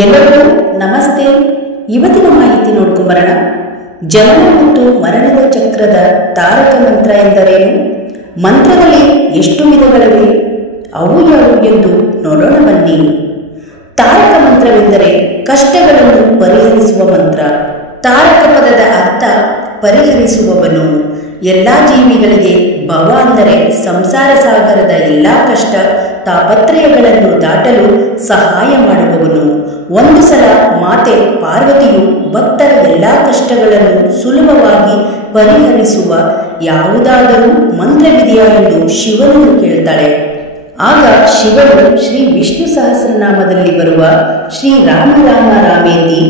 ಎಲ್ಲರಿಗೂ ನಮಸ್ತೆ. ಇವತ್ತಿನ ಮಾಹಿತಿ ನೋಡ್ಕೊಂಬರೋಣ. ಜನನ ಮತ್ತು ಮರಣದ ಚಕ್ರದ ತಾರಕ ಮಂತ್ರ ಎಂದರೇನು? ಮಂತ್ರದಲ್ಲಿ ಎಷ್ಟು ವಿಧಗಳಿವೆ? ಅವು ಯಾವುವು ಎಂದು ನೋಡೋಣ ಬನ್ನಿ. ತಾರಕ ಮಂತ್ರವೆಂದರೆ ಕಷ್ಟಗಳನ್ನು ಪರಿಹರಿಸುವ ಮಂತ್ರ. ತಾರಕ ಪದದ ಅರ್ಥ ಪರಿಹರಿಸುವವನು. ಎಲ್ಲ ಜೀವಿಗಳಿಗೆ ಭವ ಅಂದರೆ ಸಂಸಾರ ಸಾಗರದ ಎಲ್ಲ ಕಷ್ಟ ತಾಪತ್ರಯಗಳನ್ನು ದಾಟಲು ಸಹಾಯ ಮಾಡುವವನು. ಒಂದು ಸಲ ಮಾತೆ ಪಾರ್ವತಿಯು ಭಕ್ತರ ಎಲ್ಲ ಕಷ್ಟಗಳನ್ನು ಸುಲಭವಾಗಿ ಪರಿಹರಿಸುವ ಯಾವುದಾದರೂ ಮಂತ್ರವಿದೆಯಾ ಎಂದು ಶಿವನನ್ನು ಕೇಳ್ತಾಳೆ. ಆಗ ಶಿವನು ಶ್ರೀ ವಿಷ್ಣು ಸಹಸ್ರನಾಮದಲ್ಲಿ ಬರುವ ಶ್ರೀ ರಾಮ ರಾಮ ರಾಮೇತಿ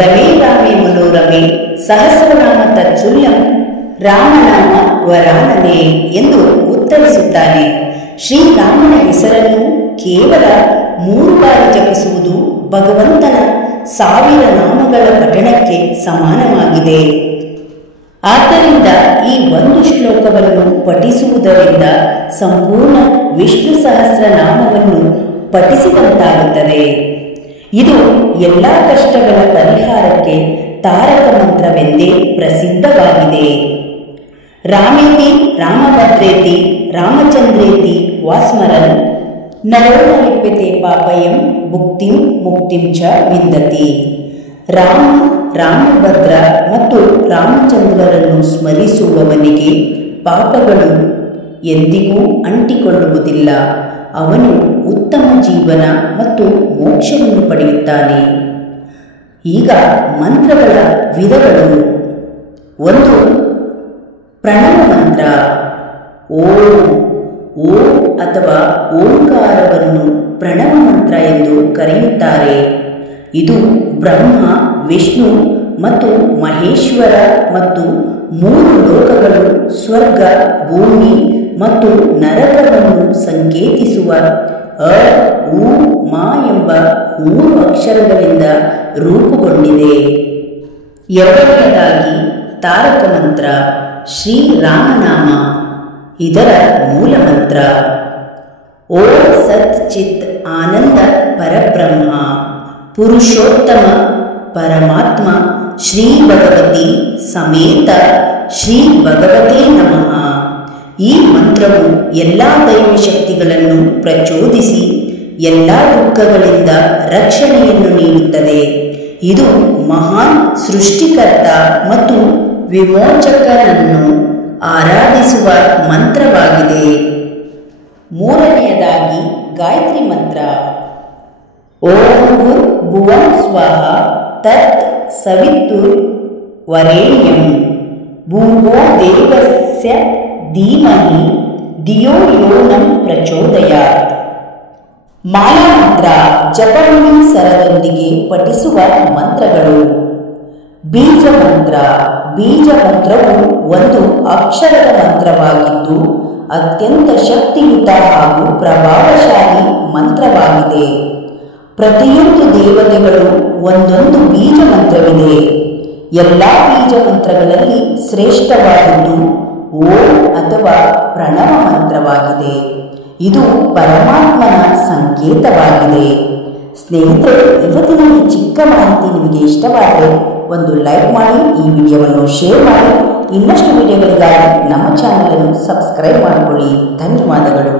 ರಮೇ ರಾಮೇ ಮನೋರಮೆ ಸಹಸ್ರನಾಮ ತತ್ಸುಲ್ಯಂ ರಾಮನಾಮ ವರಾನನೆ ಎಂದು ಉತ್ತರಿಸುತ್ತಾನೆ. ಶ್ರೀರಾಮನ ಹೆಸರನ್ನು ಕೇವಲ 3 ಬಾರಿ ಜಪಿಸುವುದು ಭಗವಂತನ 1000 ನಾಮಗಳ ಪಠಣಕ್ಕೆ ಸಮಾನವಾಗಿದೆ. ಆದ್ದರಿಂದ ಈ ಒಂದು ಶ್ಲೋಕವನ್ನು ಪಠಿಸುವುದರಿಂದ ಸಂಪೂರ್ಣ ವಿಷ್ಣು ಸಹಸ್ರನಾಮವನ್ನು ಪಠಿಸಿದಂತಾಗುತ್ತದೆ. ಇದು ಎಲ್ಲ ಕಷ್ಟಗಳ ಪರಿಹಾರಕ್ಕೆ ತಾರಕ ಮಂತ್ರವೆಂದೇ ಪ್ರಸಿದ್ಧವಾಗಿದೆ. ರಾಮೇತಿ ರಾಮಭದ್ರೇತಿ ರಾಮಚಂದ್ರೇತಿ ವಾಸ್ಮರನ್ ನರೋ ನ ಲಿಪ್ಯತೆ ಪಾಪಯಂ ಭುಕ್ತಿಂ ಮುಕ್ತಿಂ ಚ ವಿಂದತಿ. ರಾಮ, ರಾಮಭದ್ರ ಮತ್ತು ರಾಮಚಂದ್ರರನ್ನು ಸ್ಮರಿಸುವವನಿಗೆ ಪಾಪಗಳು ಎಂದಿಗೂ ಅಂಟಿಕೊಳ್ಳುವುದಿಲ್ಲ. ಅವನು ಉತ್ತಮ ಜೀವನ ಮತ್ತು ಮೋಕ್ಷವನ್ನು ಪಡೆಯುತ್ತಾನೆ. ಈಗ ಮಂತ್ರಗಳ ವಿಧಗಳು. 1. ಪ್ರಣವ ಮಂತ್ರ. ಓಂ ಅಥವಾ ಓಂಕಾರವನ್ನು ಪ್ರಣವ ಮಂತ್ರ ಎಂದು ಕರೆಯುತ್ತಾರೆ. ಇದು ಬ್ರಹ್ಮ, ವಿಷ್ಣು ಮತ್ತು ಮಹೇಶ್ವರ ಮತ್ತು 3 ಲೋಕಗಳು, ಸ್ವರ್ಗ, ಭೂಮಿ ಮತ್ತು ನರಕವನ್ನು ಸಂಕೇತಿಸುವ ಅ, ಉ, ಮಾ ಎಂಬ 3 ಅಕ್ಷರಗಳಿಂದ ರೂಪುಗೊಂಡಿದೆ. 2ನೇದಾಗಿ ತಾರಕ ಮಂತ್ರ ಶ್ರೀರಾಮನಾಮ. ಇದರ ಮೂಲ ಮಂತ್ರ ಓಂ ಸತ್ ಚಿತ್ ಆನಂದ ಪರಬ್ರಹ್ಮ ಪುರುಷೋತ್ತಮ ಪರಮಾತ್ಮ ಶ್ರೀ ಭಗವತಿ ಸಮೇತ ಶ್ರೀ ಭಗವತೇ ನಮಃ. ಈ ಮಂತ್ರವು ಎಲ್ಲ ದೈವಶಕ್ತಿಗಳನ್ನು ಪ್ರಚೋದಿಸಿ ಎಲ್ಲ ದುಃಖಗಳಿಂದ ರಕ್ಷಣೆಯನ್ನು ನೀಡುತ್ತದೆ. ಇದು ಮಹಾನ್ ಸೃಷ್ಟಿಕರ್ತ ಮತ್ತು ವಿಮೋಚಕನನ್ನು ಆರಾಧಿಸುವ ಮಂತ್ರವಾಗಿದೆ. 3ನೇದಾಗಿ ಗಾಯತ್ರಿ ಮಂತ್ರ. ಓಂ ಭುವಂ ಸ್ವಃ ತತ್ ಸವಿತುರ್ ವರೇಣ್ಯಂ ಭೂರ್ಭೋ ದೇವಸ್ಯ ಧೀಮಹಿ ಧಿಯೋ ಯೋ ನಃ ಪ್ರಚೋದಯಾತ್. ಮಾಲಾ ಮಂತ್ರ ಜಪಮಣಿ ಸರದೊಂದಿಗೆ ಪಠಿಸುವ ಮಂತ್ರಗಳು. ಬೀಜ ಮಂತ್ರ. ಬೀಜ ಮಂತ್ರವು ಒಂದು ಅಕ್ಷರದ ಮಂತ್ರವಾಗಿದ್ದು ಅತ್ಯಂತ ಶಕ್ತಿಯುತ ಹಾಗೂ ಪ್ರಭಾವಶಾಲಿ ಮಂತ್ರವಾಗಿದೆ. ಪ್ರತಿಯೊಂದು ದೇವತೆಗಳು ಒಂದೊಂದು ಬೀಜ ಮಂತ್ರವಿದೆ. ಎಲ್ಲ ಬೀಜ ಮಂತ್ರಗಳಲ್ಲಿ ಶ್ರೇಷ್ಠವಾದದ್ದು ಓಂ ಅಥವಾ ಪ್ರಣವ ಮಂತ್ರವಾಗಿದೆ. ಇದು ಪರಮಾತ್ಮನ ಸಂಕೇತವಾಗಿದೆ. ಸ್ನೇಹಿತರೆ, ಇವತ್ತಿನ ಈ ಚಿಕ್ಕ ಮಾಹಿತಿ ನಿಮಗೆ ಇಷ್ಟವಾದರೆ ಒಂದು ಲೈಕ್ ಮಾಡಿ, ಈ ವಿಡಿಯೋವನ್ನು ಶೇರ್ ಮಾಡಿ. ಇನ್ನಷ್ಟು ವಿಡಿಯೋಗಳಿಗಾಗಿ ನಮ್ಮ ಚಾನಲನ್ನು ಸಬ್ಸ್ಕ್ರೈಬ್ ಮಾಡಿಕೊಳ್ಳಿ. ಧನ್ಯವಾದಗಳು.